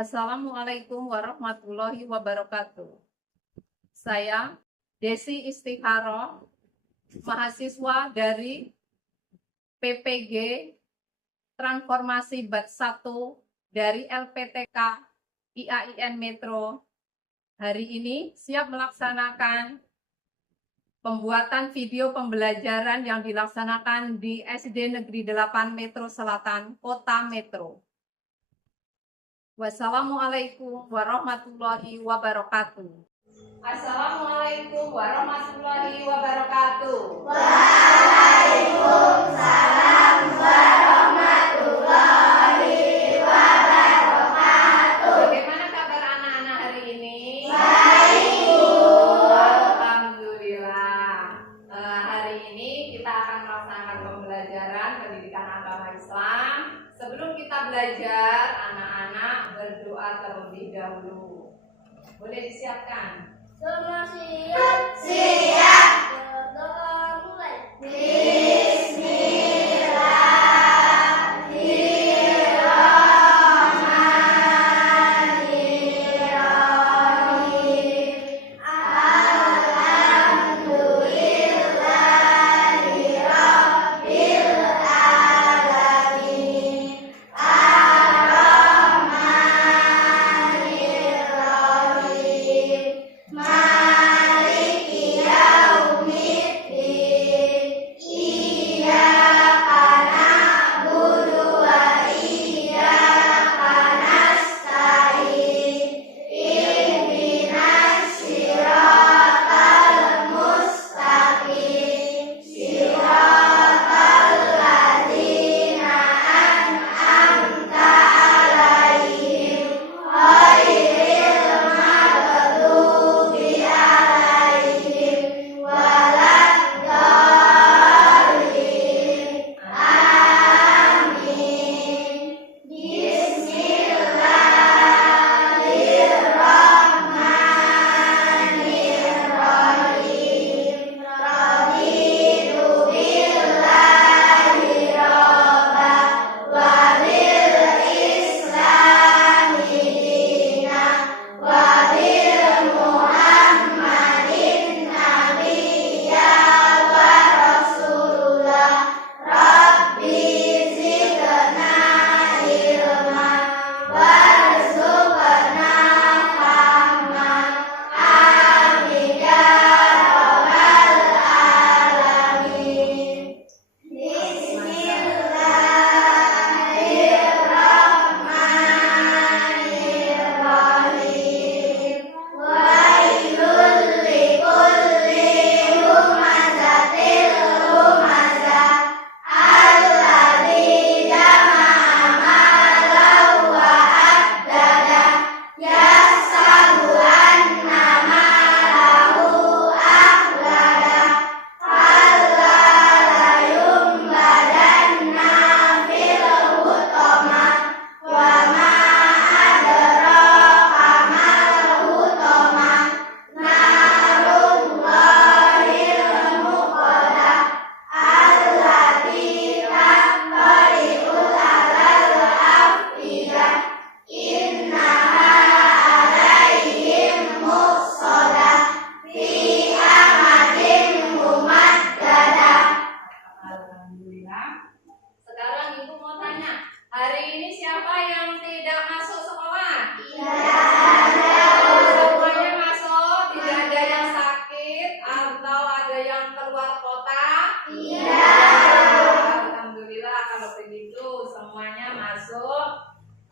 Assalamualaikum warahmatullahi wabarakatuh. Saya Desi Istikharoh, mahasiswa dari PPG Transformasi Bat 1 dari LPTK IAIN Metro. Hari ini siap melaksanakan pembuatan video pembelajaran yang dilaksanakan di SD Negeri 8 Metro Selatan, Kota Metro. Wassalamualaikum warahmatullahi wabarakatuh. Assalamualaikum warahmatullahi wabarakatuh. Waalaikumsalam warahmatullahi wabarakatuh. Bagaimana kabar anak-anak hari ini? Baik, Bu. Alhamdulillah. Hari ini kita akan melaksanakan pembelajaran pendidikan agama Islam. Sebelum kita belajar, anak-anak berdoa terlebih dahulu. Boleh disiapkan? Semua siap? Siap. Berdoa mulai.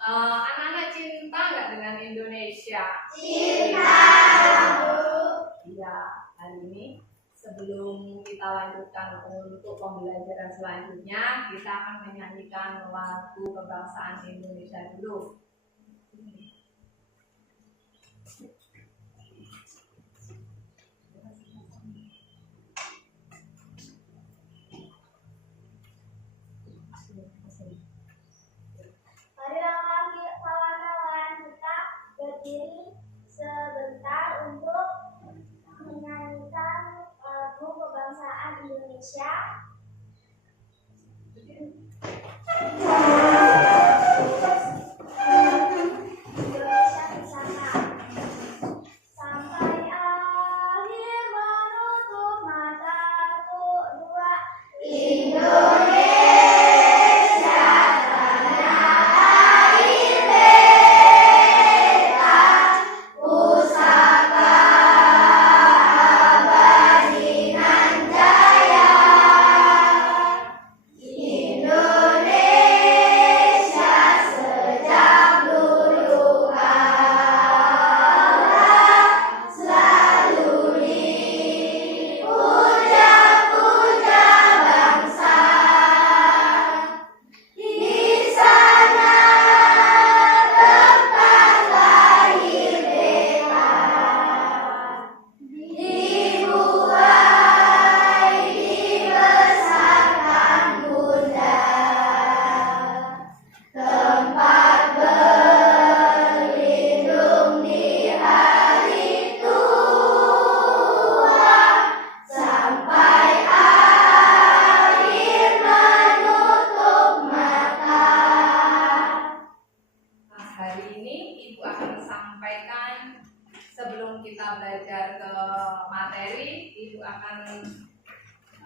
Anak-anak cinta nggak dengan Indonesia? Cinta. Iya, hari ini sebelum kita lanjutkan untuk pembelajaran selanjutnya, kita akan menyanyikan lagu kebangsaan Indonesia dulu. Marilah kawan-kawan kita berdiri sebentar untuk menyanyikan lagu kebangsaan Indonesia. hari ini Ibu akan sampaikan sebelum kita belajar ke materi, Ibu akan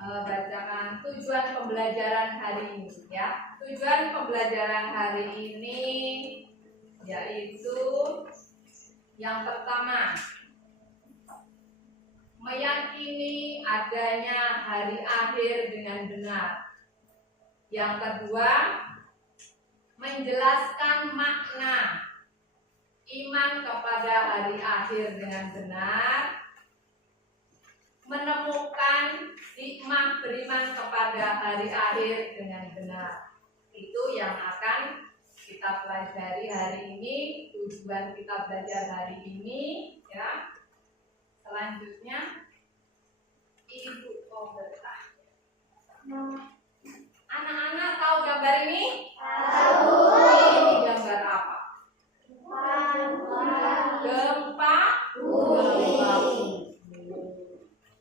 bacakan tujuan pembelajaran hari ini ya. Tujuan pembelajaran hari ini yaitu yang pertama, meyakini adanya hari akhir dengan benar. Yang kedua, menjelaskan makna iman kepada hari akhir dengan benar, menemukan hikmah beriman kepada hari akhir dengan benar. Itu yang akan kita pelajari hari ini, tujuan kita belajar hari ini ya. Selanjutnya Ibu mau bertanya. Anak-anak tahu gambar ini? Tahu. Ini gambar apa? Gempa bumi.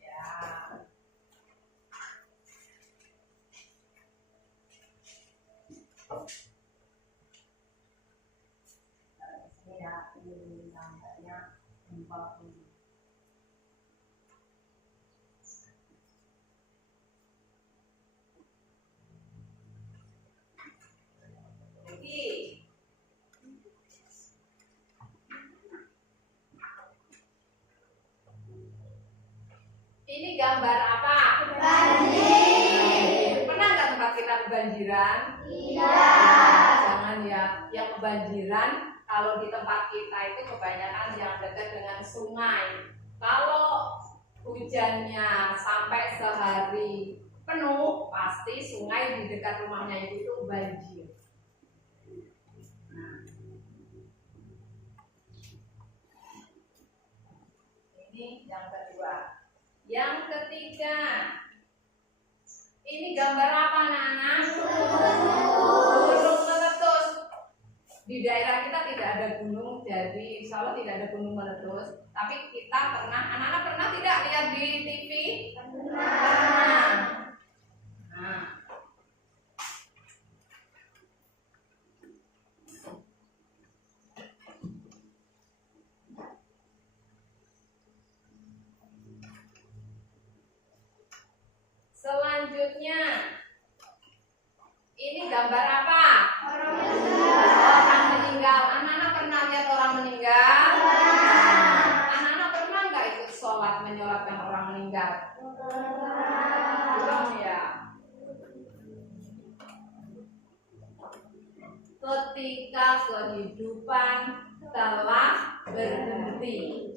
Ya. Ini ya, ini gambarnya gempa bumi. Ini gambar apa? Banjir. Pernah nggak tempat kita kebanjiran? Tidak. Jangan ya, yang kebanjiran kalau di tempat kita itu kebanyakan yang dekat dengan sungai. Kalau hujannya sampai sehari penuh, pasti sungai di dekat rumahnya itu banjir. Nah, ini yang kedua. Yang ketiga, ini gambar apa anak-anak? Gunung meletus. Di daerah kita tidak ada gunung, jadi insya Allah tidak ada gunung meletus. Tapi kita pernah, anak-anak pernah tidak lihat di TV? Pernah. Nah. Selanjutnya, ini gambar apa? Orang meninggal. Anak-anak pernah lihat orang meninggal? Anak-anak pernah nggak ikut sholat menyolatkan orang meninggal? Belum ya. Ketika kehidupan telah berhenti.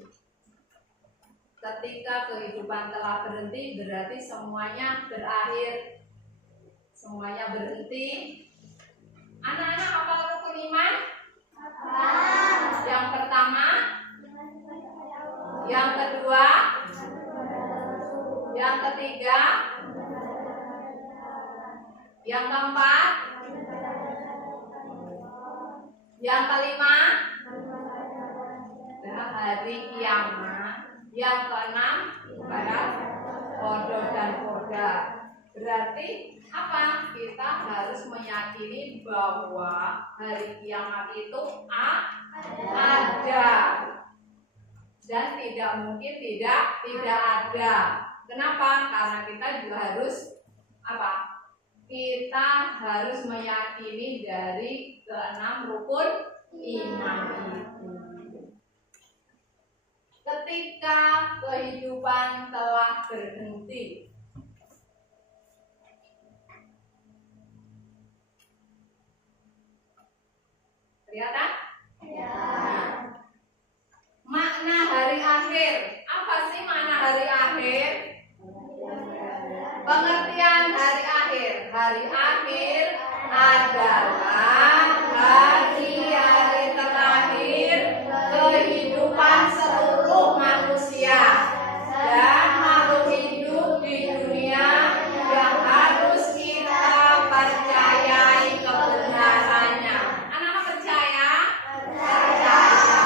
Ketika kehidupan telah berhenti berarti semuanya berakhir. Semuanya berhenti. Anak-anak hafal rukun iman? Yang pertama, yang kedua, yang ketiga, yang keempat, yang kelima, dan hari kiamat. Yang keenam, ibarat kodo dan koda. Berarti apa? Kita harus meyakini bahwa hari kiamat itu ada dan tidak mungkin tidak ada. Kenapa? Karena kita juga harus apa? Kita harus meyakini dari keenam rukun iman itu. Ketika kehidupan telah berhenti. Kelihatan? Ya. Makna hari akhir. Apa sih makna hari akhir? Pengertian hari akhir. Hari akhir adalah hari terakhir kehidupan seluruh manusia dan makhluk hidup di dunia yang harus kita percayai kebenarannya. Anak-anak percaya? Percaya.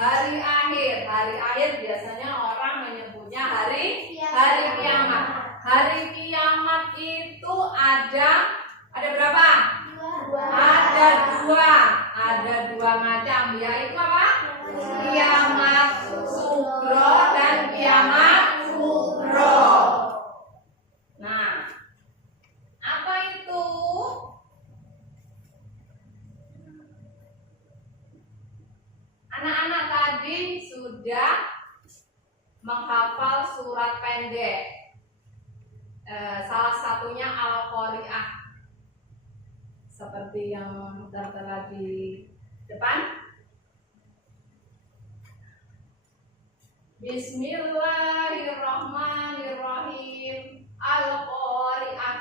Hari akhir biasanya orang menyebutnya hari kiamat. Hari kiamat itu ada berapa? Ada dua. ada dua macam, yaitu apa? Kiamat sugro dan kiamat kubro. Nah, apa itu? Anak-anak tadi sudah menghafal surat pendek. Salah satunya Al-Qari'ah. Seperti yang tertera di depan. Bismillahirrahmanirrahim. Al-Qari'ah.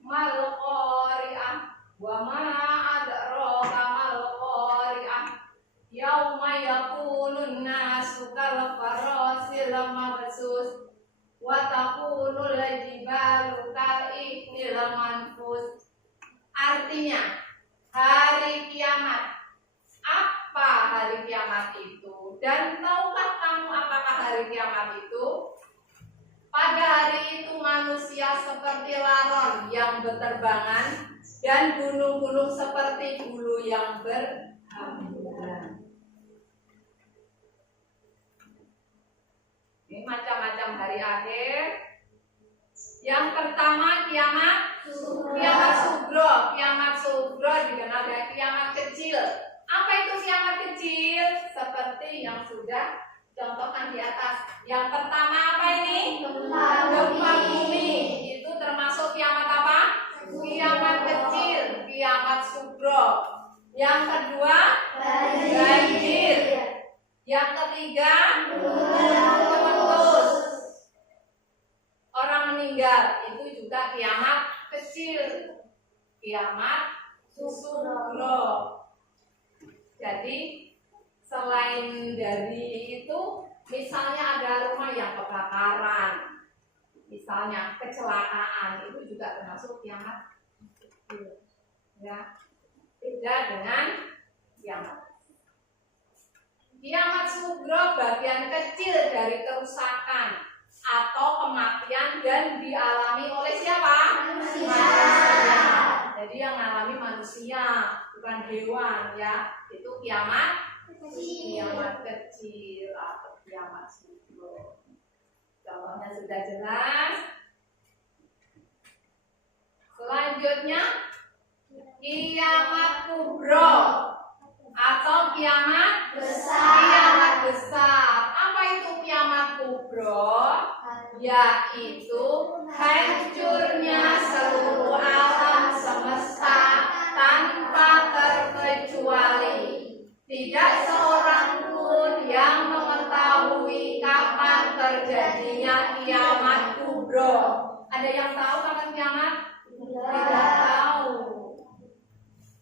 Mal-Qari'ah. Wa ma adraka mal-Qari'ah. Yauma yakunun nasu kal farasil mabsus. Wa takunul jibalu kal ihnil manfus. Artinya, hari kiamat. Apa hari kiamat itu? Dan tahukah kamu apakah hari kiamat itu? Pada hari itu manusia seperti laron yang berterbangan dan gunung-gunung seperti bulu yang berhamburan. Ini macam-macam hari akhir. Yang pertama kiamat sugro. Kiamat sugro dikenal dengan kiamat kecil. Apa itu kiamat kecil? Seperti yang sudah contohkan di atas. Yang pertama apa ini? Gempa bumi. Itu termasuk kiamat apa? Kiamat kecil, kiamat sugro. Yang kedua banjir. Yang ketiga meletus. Orang meninggal, itu juga kiamat kecil, kiamat sugro. Jadi selain dari itu, misalnya ada rumah yang kebakaran, misalnya kecelakaan, itu juga termasuk kiamat kecil. Ya, beda dengan kiamat sugro bagian kecil dari kerusakan atau kematian dan dialami oleh siapa? Manusia. Jadi yang mengalami manusia, bukan hewan ya. Itu kiamat kecil atau kiamat sugro. Contohnya sudah jelas. Selanjutnya kiamat kubro atau kiamat besar. Apa itu kiamat kubro? Yaitu hancurnya seluruh alam semesta tanpa terkecuali. Tidak seorang pun yang mengetahui kapan terjadinya kiamat kubro. Ada yang tahu kapan kiamat? Tidak tahu.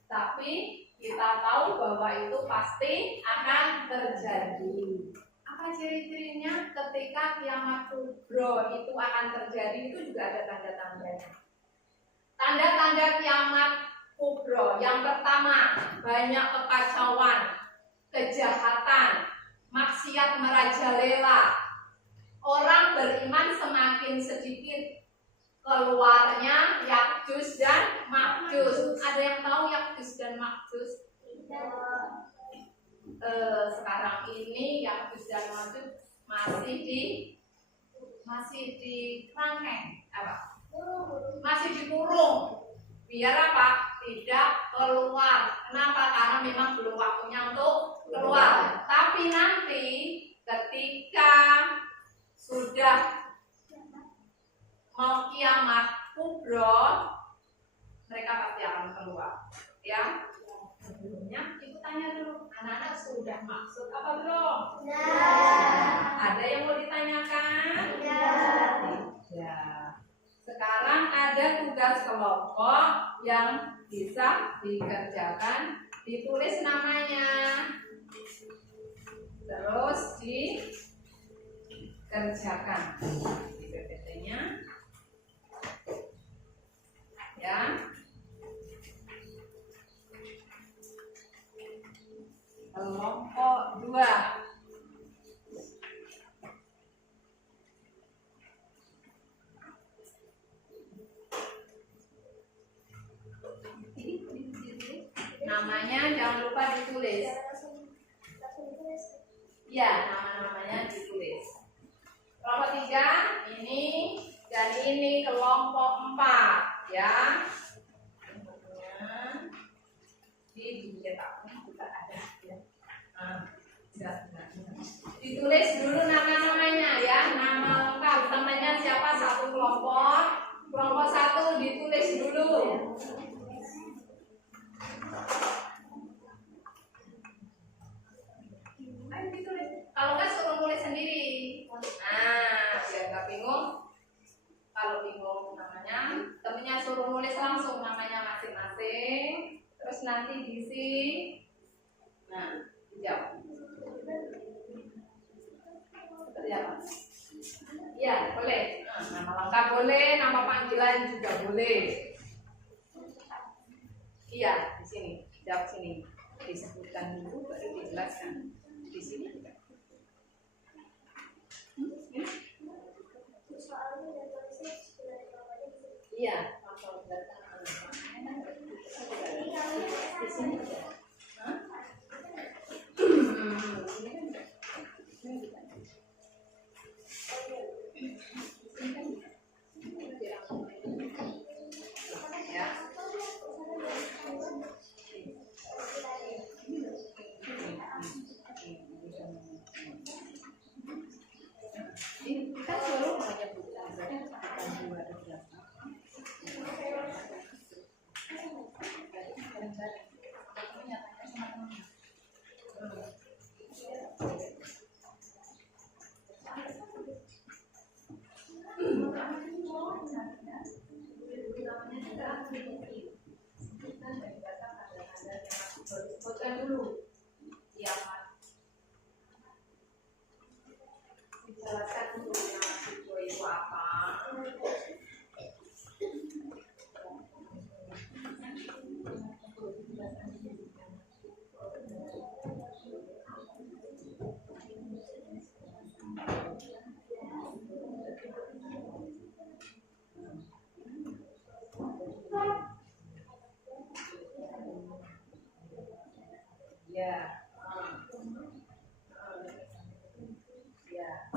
Tapi kita tahu bahwa itu pasti akan terjadi. Apa ciri-cirinya ketika kiamat kubro itu akan terjadi? Itu juga ada tanda-tandanya. Tanda-tanda kiamat kubro. Yang pertama, banyak kekacauan, kejahatan, maksiat merajalela. Orang beriman semakin sedikit. Keluarnya Yakjus dan Makjus. Ada yang tahu Yakjus dan Makjus? Sekarang ini Yakjus dan Makjus masih di kerangkeng, apa? Masih dikurung. Biar apa? Tidak keluar. Kenapa? Karena memang belum waktunya untuk keluar. Tapi nanti ketika sudah mau kiamat kubro, mereka pasti akan keluar. Ya. Sebelumnya ibu tanya dulu, anak-anak sudah maksud apa belum? Ada yang mau ditanyakan? Tidak. Sekarang ada tugas kelompok yang bisa dikerjakan, ditulis namanya, terus dikerjakan di PPT-nya. Ya, kelompok 2. Namanya jangan lupa ditulis. Ya, nama-namanya ditulis. Kelompok 3 ini dan ini kelompok 4 ya. Dicetak juga ada ya. Ditulis dulu nama-namanya ya, nama lengkap temannya siapa satu kelompok. Kelompok 1 ditulis dulu. Ayo ditulis. Kalau nggak suruh nulis sendiri. Nah, biar nggak bingung. Kalau bingung namanya, temennya suruh nulis langsung namanya masing-masing. Terus nanti diisi. Nah, dijawab. Seperti apa? Ya, boleh. Nama lengkap boleh, nama panggilan juga boleh. Iya, di sini. Jawab sini. Disebutkan dulu baru dijelaskan. Di sini juga. Iya, langsung datang. Di sini juga. Sebutkan dulu. Ya, dijelaskan dulu mahasiswa itu apa. Ya. Ya.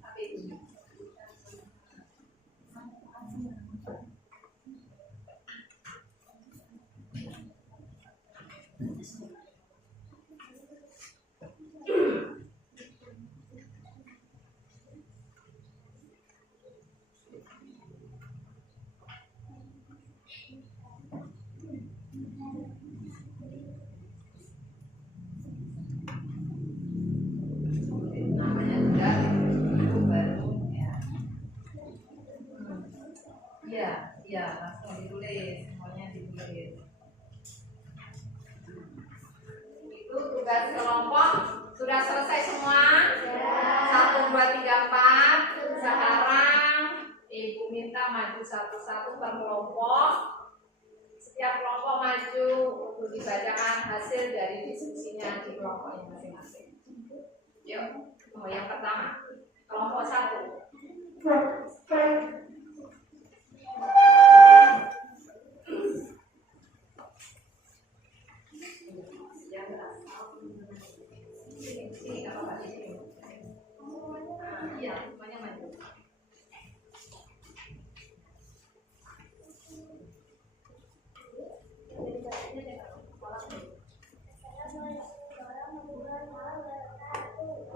Apa itu? Namanya juga itu baru ya. Iya, iya, langsung ditulis, semuanya ditulis. Itu tugas kelompok sudah selesai semua. 1, 2, 3, 4. Sekarang Ibu minta maju satu-satu per kelompok. Setiap kelompok maju untuk dibacakan hasil dari diskusinya di kelompoknya masing-masing. Yuk, yang pertama kelompok 1. Sini, nggak apa-apa di sini. Iya, semuanya maju.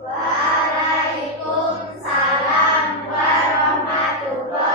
Waalaikumsalam warahmatullahi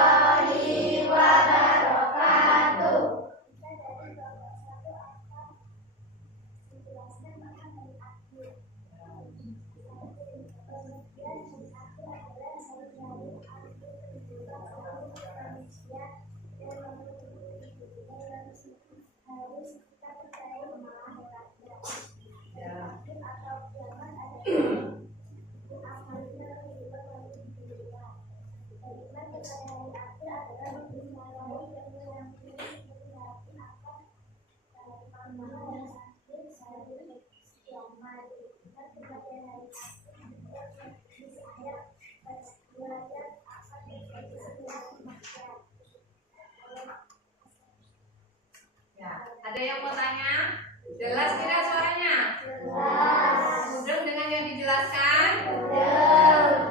Ada yang mau tanya? Jelas tidak suaranya? Jelas. Mudeng dengan yang dijelaskan? Mudeng.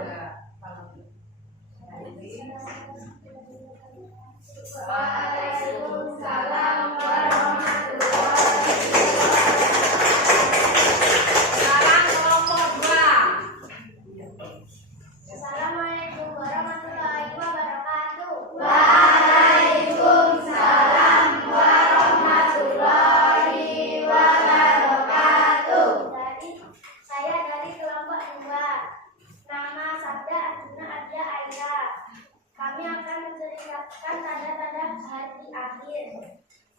Waalaikumsalam warahmatullahi wabarakatuh. Sekarang kelompok 2. Assalamualaikum warahmatullahi wabarakatuh. Waalaikumsalam warahmatullahi wabarakatuh. Saya dari kelompok 2. Nama Sabda Arjuna Arya Aira. Kami akan menceritakan tanda-tanda hari akhir.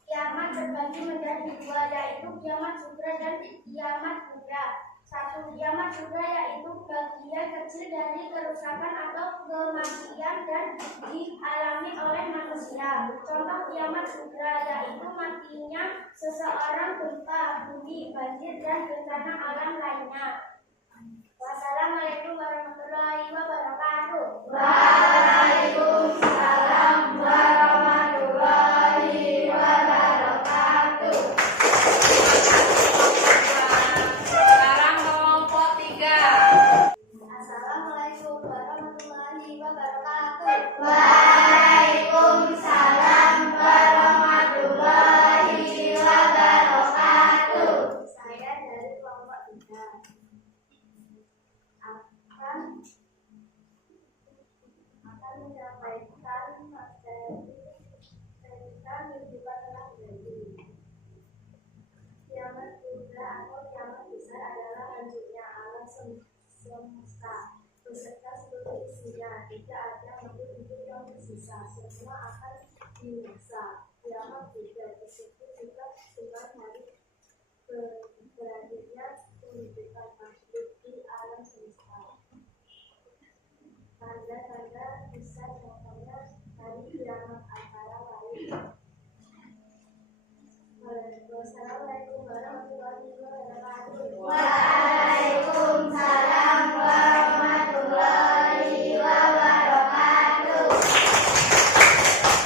Kiamat terbagi menjadi 2, yaitu kiamat sugra dan kiamat kubra. 1. Kiamat sugra yaitu bagian kecil dari kerusakan atau kematian dan dialami oleh manusia. Contoh kiamat sugra yaitu matinya seseorang, gempa bumi, banjir, dan bencana alam lainnya. Wassalamualaikum warahmatullahi wabarakatuh. Waalaikumsalam warahmatullahi wabarakatuh. Sekarang kelompok 3. Assalamualaikum warahmatullahi wabarakatuh. Waalaikumsalam warahmatullahi wabarakatuh. Saya dari kelompok 3 akan menyampaikan materi tentang kehidupan telah terjadi. Kiamat kubra atau kiamat besar adalah hancurnya alam semesta beserta seluruh isinya. Tidak ada makhluk hidup yang tersisa, semua akan binasa. Kiamat kubra tersebut juga dengan hari berakhirnya kehidupan makhluk di alam semesta. Tanda-tanda besar contohnya hari kiamat antara lain. Wassalamualaikum warahmatullahi wabarakatuh. Waalaikumsalam warahmatullahi wabarakatuh.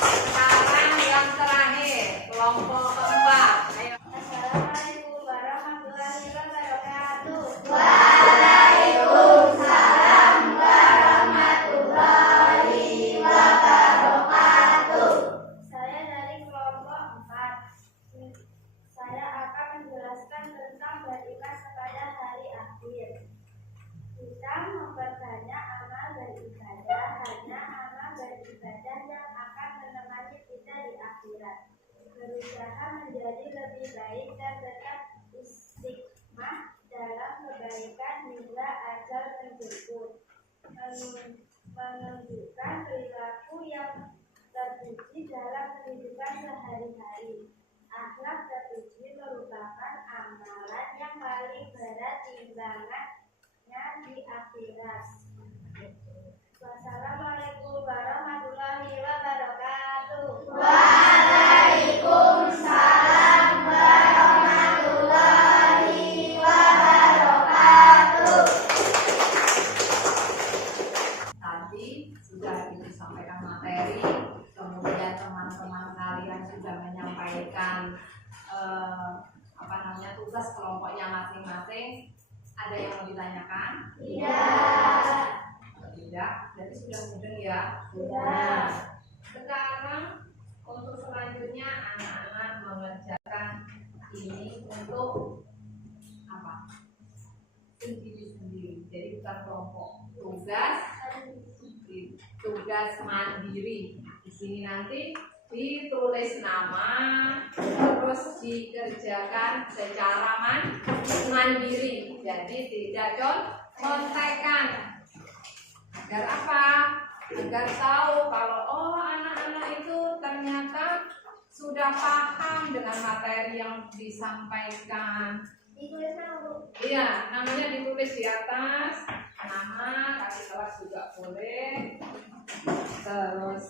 Sekarang yang terakhir, kelompok keempat. Ayo. Assalamualaikum warahmatullahi wabarakatuh. Waalaikumsalam warahmatullahi wabarakatuh. Saya dari kelompok 4. Saya akan menjelaskan tentang beriman kepada hari akhir. Kita memperbanyak amal beribadah karena amal beribadah yang akan menemani kita di akhirat. Berusaha menjadi lebih baik dan tetap istiqomah dalam kebaikan hingga ajal menjemput. Menunjukkan perilaku yang terpuji dalam kehidupan sehari-hari. Akhlak terpuji merupakan amalan yang paling berat timbangannya di akhirat. Wassalamualaikum warahmatullahi wabarakatuh. Waalaikumsalam warahmatullahi wabarakatuh. Tadi sudah disampaikan materi, kemudian teman-teman kalian sudah menyampaikan tugas kelompoknya masing-masing. Ada yang mau ditanyakan? Tidak. Tidak, jadi sudah mudeng ya. Sudah. Sekarang untuk selanjutnya anak-anak mengerjakan ini untuk apa? Sendiri-sendiri. Jadi bukan kelompok. Tugas mandiri. Di sini nanti ditulis nama, terus dikerjakan secara mandiri. Jadi tidak contekan. Agar apa? Agar tahu kalau oh anak-anak itu ternyata sudah paham dengan materi yang disampaikan. Iya, namanya ditulis di atas. Nama, kasih kelas juga boleh. Terus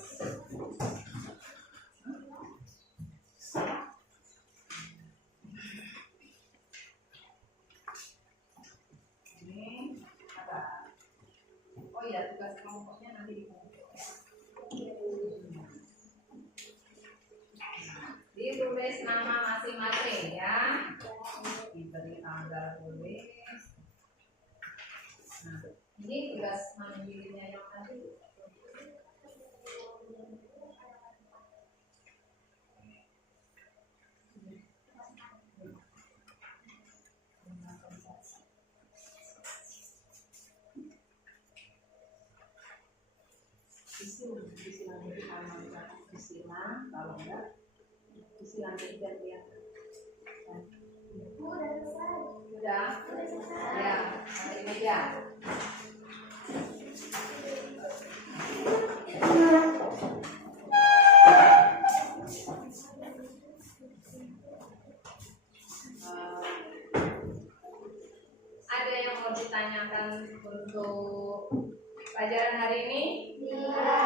ini apa? Oh iya, tugas kelompoknya nanti ditulis nama masing-masing. masing-masing ya. Diberi tanggal boleh. Nah, ini tugas mandirinya yang tadi. Disilang, kalau enggak disilang tidak ya. Udah selesai. Sudah? Udah selesai. Ya, di meja. Ada yang mau ditanyakan untuk pelajaran hari ini? Iya.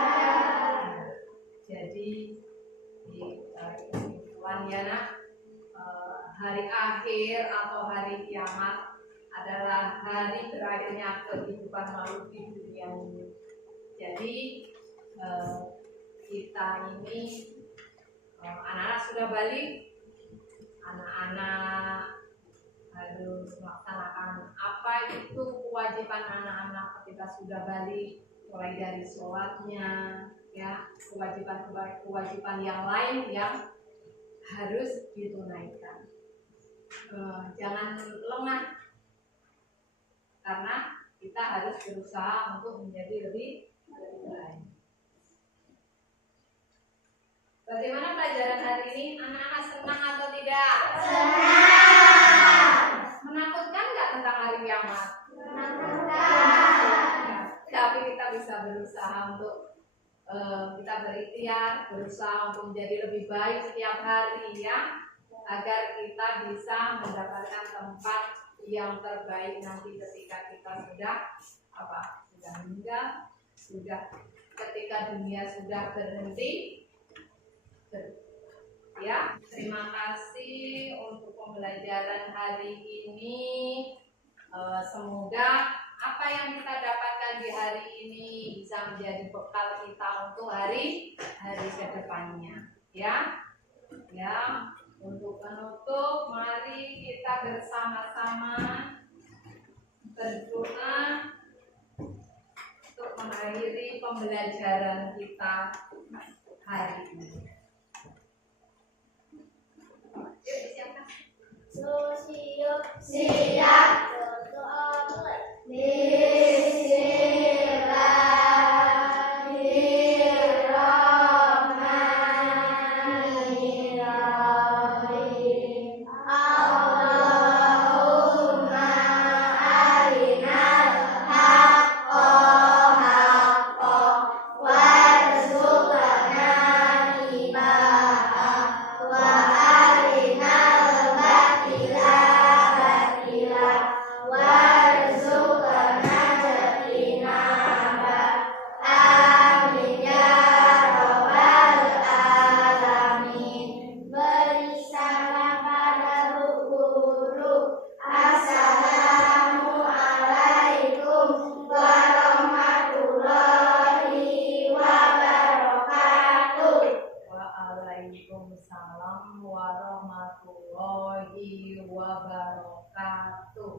Jadi di kesimpulan ya nak, hari akhir atau hari kiamat adalah hari terakhirnya kehidupan makhluk di dunia ini. Jadi kita ini anak-anak sudah balik, anak-anak harus melaksanakan apa itu kewajiban anak-anak ketika sudah balik, mulai dari sholatnya, ya, kewajiban yang lain yang harus ditunaikan. Jangan lengah, karena kita harus berusaha untuk menjadi lebih baik. Bagaimana pelajaran hari ini? Anak-anak senang atau tidak? Senang. Menakutkan nggak tentang hari kiamat? Menakutkan. Tapi kita bisa berusaha untuk kita berikhtiar, berusaha untuk menjadi lebih baik setiap hari ya, agar kita bisa mendapatkan tempat yang terbaik nanti ketika kita sudah meninggal, sudah ketika dunia sudah berhenti. Ya, terima kasih untuk pembelajaran hari ini. Semoga apa yang kita dapatkan di hari ini bisa menjadi bekal kita untuk hari kedepannya. Ya, untuk penutup, mari kita bersama-sama berdoa untuk mengakhiri pembelajaran kita hari ini. Yuk, siapa? Siap. Berdoa mulai. Bismillahirrahmanirrahim. Allahumma arinal haqqa haqqan warzuqna ittiba'ah wa arinal batila batilan warzuqna ijtinabah. Amin ya rabbal alamin. Beri salam pada guru. Assalamualaikum warahmatullahi wabarakatuh. Waalaikumsalam warahmatullahi wabarakatuh.